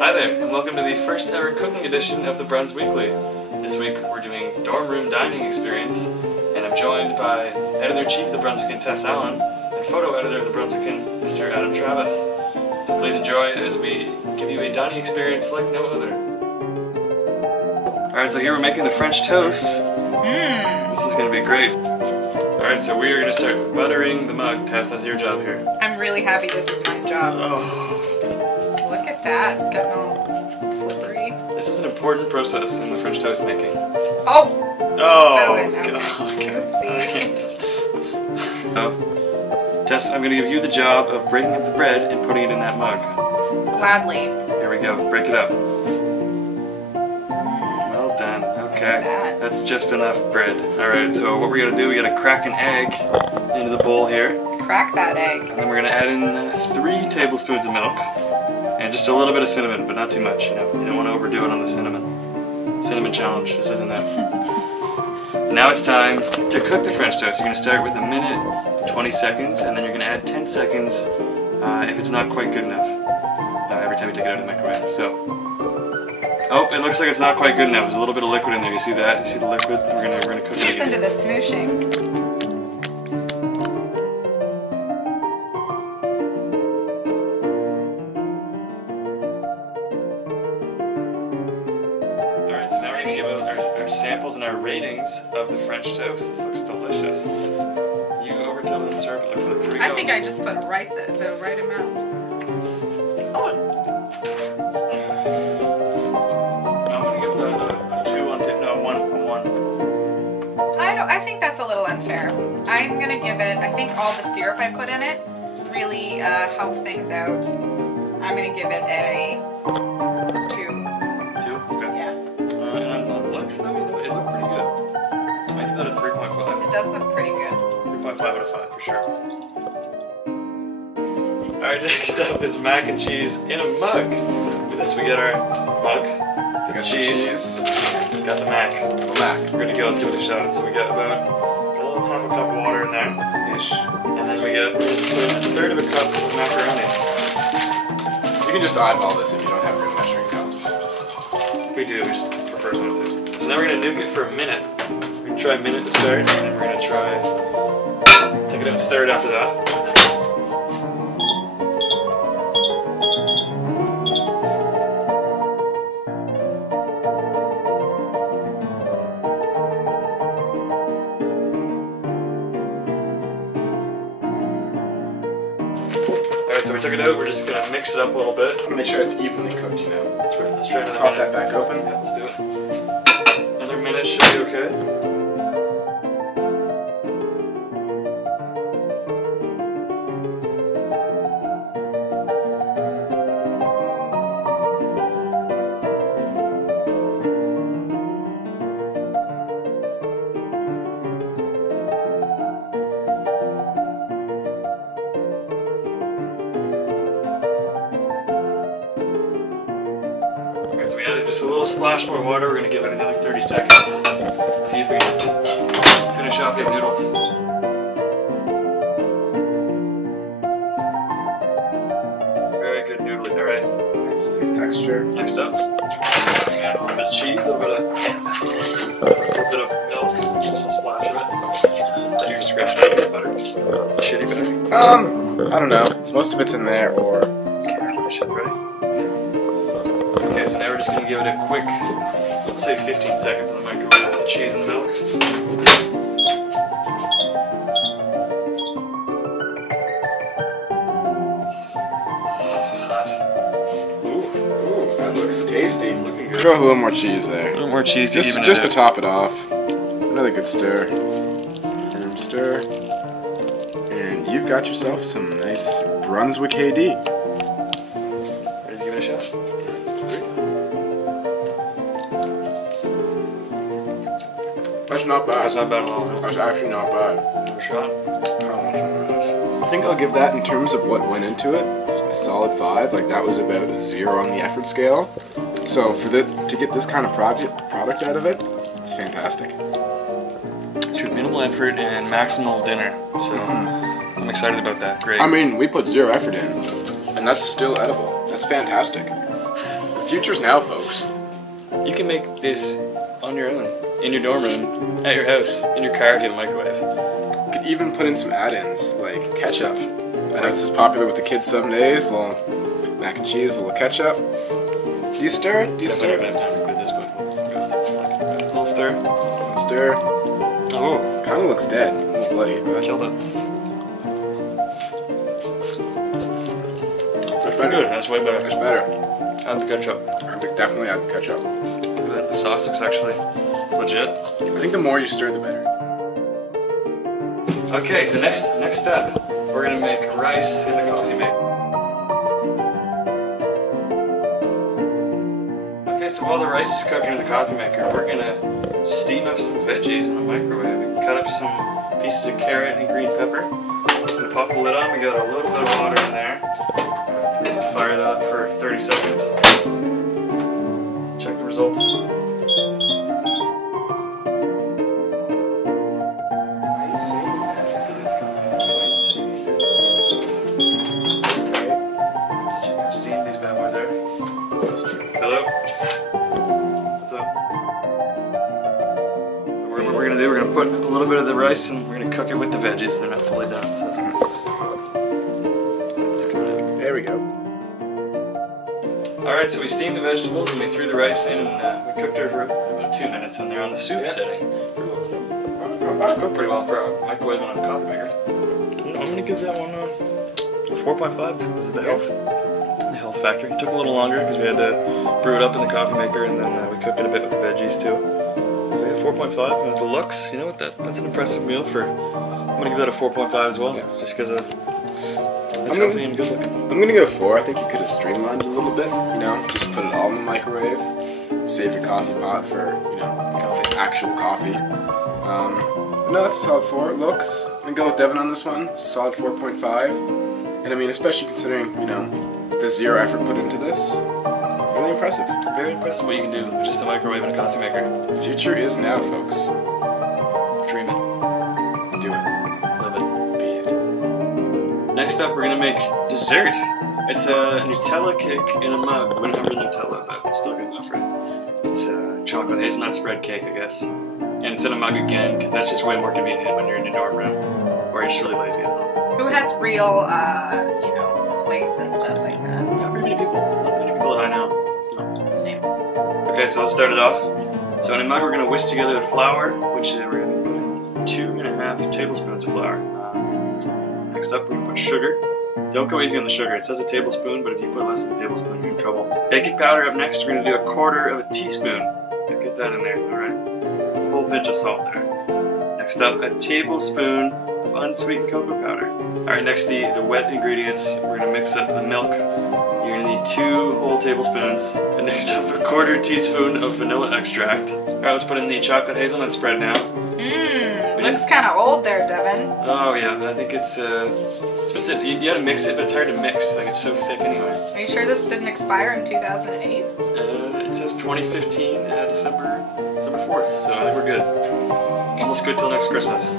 Hi there, and welcome to the first ever cooking edition of the BRUNS Weekly. This week we're doing dorm room dining experience, and I'm joined by Editor-in-Chief of the BRUNS Weekly, Tess Allen, and Photo Editor of the BRUNS Weekly, Mr. Adam Travis. So please enjoy as we give you a dining experience like no other. Alright, so here we're making the French toast. This is going to be great. Alright, so we are going to start buttering the mug. Tess, that's your job here. I'm really happy this is my job. Oh. Look at that, it's getting all slippery. This is an important process in the French toast making. Oh! Oh! Okay. So, Tess, I'm going to give you the job of breaking up the bread and putting it in that mug. Gladly. Here we go, break it up. Well done, okay. That's just enough bread. Alright, so what we're going to do, we got to crack an egg into the bowl here. Crack that egg. And then we're going to add in 3 tablespoons of milk. And just a little bit of cinnamon, but not too much, you know. You don't want to overdo it on the cinnamon. Cinnamon challenge, this isn't that. Now it's time to cook the French toast. You're going to start with 1 minute, 20 seconds, and then you're going to add 10 seconds if it's not quite good enough. Every time you take it out of the microwave. So, oh, it looks like it's not quite good enough. There's a little bit of liquid in there. You see that? You see the liquid? We're gonna cook it. Listen to the smooshing. Alright, so now we're gonna give out our samples and our ratings of the French toast. This looks delicious. You overkill the syrup, it looks like. Here we go. I think I just put the right amount. Oh. I'm gonna give it a 2 on 10, no, 1. I think that's a little unfair. I'm gonna give it, I think all the syrup I put in it really helped things out. I'm gonna give it a 2. 2? Okay. Yeah. And on the looks though, it looked pretty good. I might give that a 3.5. It does look pretty good. 3.5 out of 5 for sure. Alright, next up is mac and cheese in a mug. For this we get our mug, the cheese, got the mac. We're gonna go, let's give it a shot. So we got about half a cup of water in there. Ish. And then we just put in 1/3 of a cup of macaroni. You can just eyeball this if you don't have real measuring cups. We do, we just prefer not to. So now we're gonna nuke it for 1 minute. We're gonna try 1 minute to start, and then we're gonna try take it out and stir it after that. Alright, so we took it out, we're just going to mix it up a little bit. Make sure it's evenly cooked, you know. Let's try another Pop minute. that back open. Yeah, let's do it. Another minute should be okay. So we added just a little splash more water. We're going to give it another 30 seconds. See if we can finish off these noodles. Very good noodling, alright. Nice texture. Next up, we add a little bit of cheese, a little bit of milk, just a splash of it. At your discretion, butter. Shitty butter. I don't know. Most of it's in there, or Let's get the shit ready. Okay, so now we're just going to give it a quick, let's say 15 seconds in the microwave with the cheese and the milk. It's hot. ooh, that looks tasty. It's looking good. Throw a little more cheese there. A little more cheese to even Just it to top it off. Another good stir. Firm stir. And you've got yourself some nice BRUNS Weekly. Ready to give it a shot? That's not bad. That's not bad at all, no? That's actually not bad. Give it a shot. I think I'll give that, in terms of what went into it, a solid 5. Like, that was about a 0 on the effort scale. So to get this kind of product out of it, it's fantastic. Shoot, minimal effort and maximal dinner. So I'm excited about that. Great. I mean, we put 0 effort in, and that's still edible. That's fantastic. future's now, folks. You can make this on your own, in your dorm room, at your house, in your car if you have a microwave. You could even put in some add-ins like ketchup. I know this is popular with the kids some days. A little mac and cheese, a little ketchup. Do you stir it? Do you stir it? I don't have time to include this, but we'll go with it. A little stir. Stir. Oh, Kind of looks dead. A little bloody, but killed it. That's Pretty good. That's way better. That's better. Add the ketchup. I would definitely add ketchup. Look at that. The sauce looks actually legit. I think the more you stir, the better. Okay, so next step, we're gonna make rice in the coffee maker. Okay, so while the rice is cooking in the coffee maker, we're gonna steam up some veggies in the microwave. We can cut up some pieces of carrot and green pepper. Just gonna pop the lid on. We got a little bit of water in there. Fire that up for 30 seconds. Check the results. Steam these bad boys there. Hello? What's up? So what we're gonna do, we're gonna put a little bit of the rice and we're gonna cook it with the veggies. They're not fully done. So. There we go. Alright, so we steamed the vegetables and we threw the rice in and we cooked her for about 2 minutes and they're on the soup setting. Cooked pretty well for a microwave and a coffee maker. I'm gonna give that one a 4.5. This is the health factor. It took a little longer because we had to brew it up in the coffee maker and then we cooked it a bit with the veggies too. So yeah, 4.5. And with the looks, you know what? That's an impressive meal for. I'm gonna give that a 4.5 as well, just because it's healthy and good looking. I'm gonna go 4. I think you could have streamlined it a little bit. You know, just put it all in the microwave. Save your coffee pot for actual coffee. No, that's a solid 4. It looks. I'm gonna go with Devin on this one. It's a solid 4.5. And I mean, especially considering the zero effort put into this, really impressive. Very impressive what you can do with just a microwave and a coffee maker. The future is now, folks. Dream it. Do it. Live it. Be it. Next up, we're gonna make dessert. It's a Nutella cake in a mug. We don't have real Nutella, but it's still good enough, right? It's a chocolate hazelnut spread cake, I guess. And it's in a mug again, because that's just way more convenient when you're in your dorm room, or you're just really lazy at home. Who has real, plates and stuff like that? Not very many people. Not many people that I know. No. Same. Okay, so let's start it off. So in a mug, we're going to whisk together the flour, which we're going to put in 2.5 tablespoons of flour. Next up, we're going to put sugar. Don't go easy on the sugar. It says a tablespoon, but if you put less than a tablespoon, you're in trouble. Baking powder up next, we're going to do 1/4 of a teaspoon. Get that in there, alright? Full pinch of salt there. Next up, a tablespoon of unsweetened cocoa powder. Alright, next the wet ingredients. We're going to mix up the milk. You're going to need 2 whole tablespoons. And next up, 1/4 teaspoon of vanilla extract. Alright, let's put in the chocolate hazelnut spread now. Looks kind of old there, Devin. Oh yeah, I think it's been, you gotta mix it, but it's hard to mix. Like, it's so thick anyway. Are you sure this didn't expire in 2008? It says 2015, December 4th, so I think we're good. Almost good till next Christmas.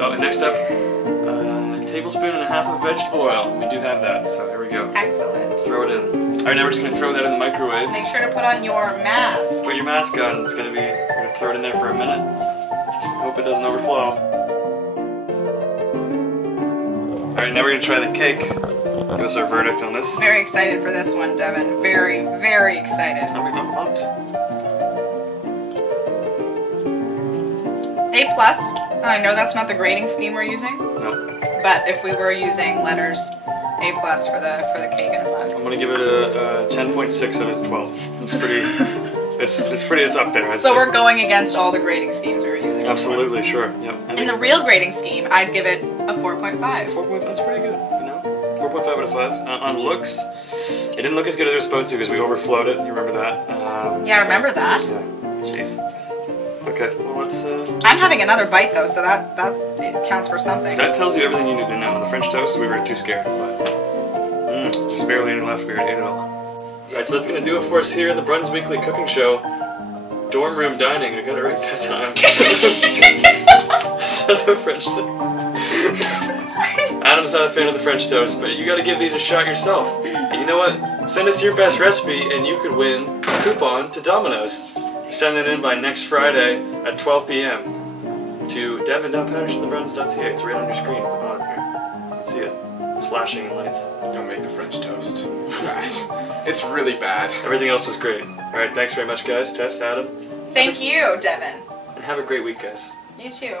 Oh, and next up, 1.5 tablespoons of vegetable oil. We do have that, so there we go. Excellent. Throw it in. Alright, now we're just gonna throw that in the microwave. Make sure to put on your mask. Put your mask on. It's gonna be, we're gonna throw it in there for a minute. Hope it doesn't overflow. Alright, now we're gonna try the cake. Give us our verdict on this. Very excited for this one, Devin. Very, very excited. I'm pumped. A+. I know that's not the grading scheme we're using. No. But if we were using letters, A+ for the cake in a mug. I'm gonna give it a 10.6 out of 12. It's pretty. It's up there. So we're going against all the grading schemes we were using. Absolutely, sure. Yep. In the real grading scheme, I'd give it a 4.5. 4.5. That's pretty good. 4.5 out of 5. On looks, it didn't look as good as it was supposed to because we overflowed it. You remember that? Yeah, I remember that. Yeah. Jeez. Okay. Well, let's. I'm having another bite though, so that it counts for something. That tells you everything you need to know. On the French toast, we were too scared, but there's barely any left. We already ate it all. Alright, so that's going to do it for us here in the BRUNS Weekly cooking show. Dorm room dining, I gotta write that time. The French toast. Adam's not a fan of the French toast, but you gotta give these a shot yourself. And you know what? Send us your best recipe and you could win a coupon to Domino's. Send it in by next Friday at 12 p.m. to devin.pattersonthebruns.ca. It's right on your screen at the bottom here. You can see it. It's flashing in lights. Don't make the French toast. It's bad. It's really bad. Everything else was great. Alright, thanks very much guys. Tess, Adam. Thank you, Devin. And have a great week, guys. You too.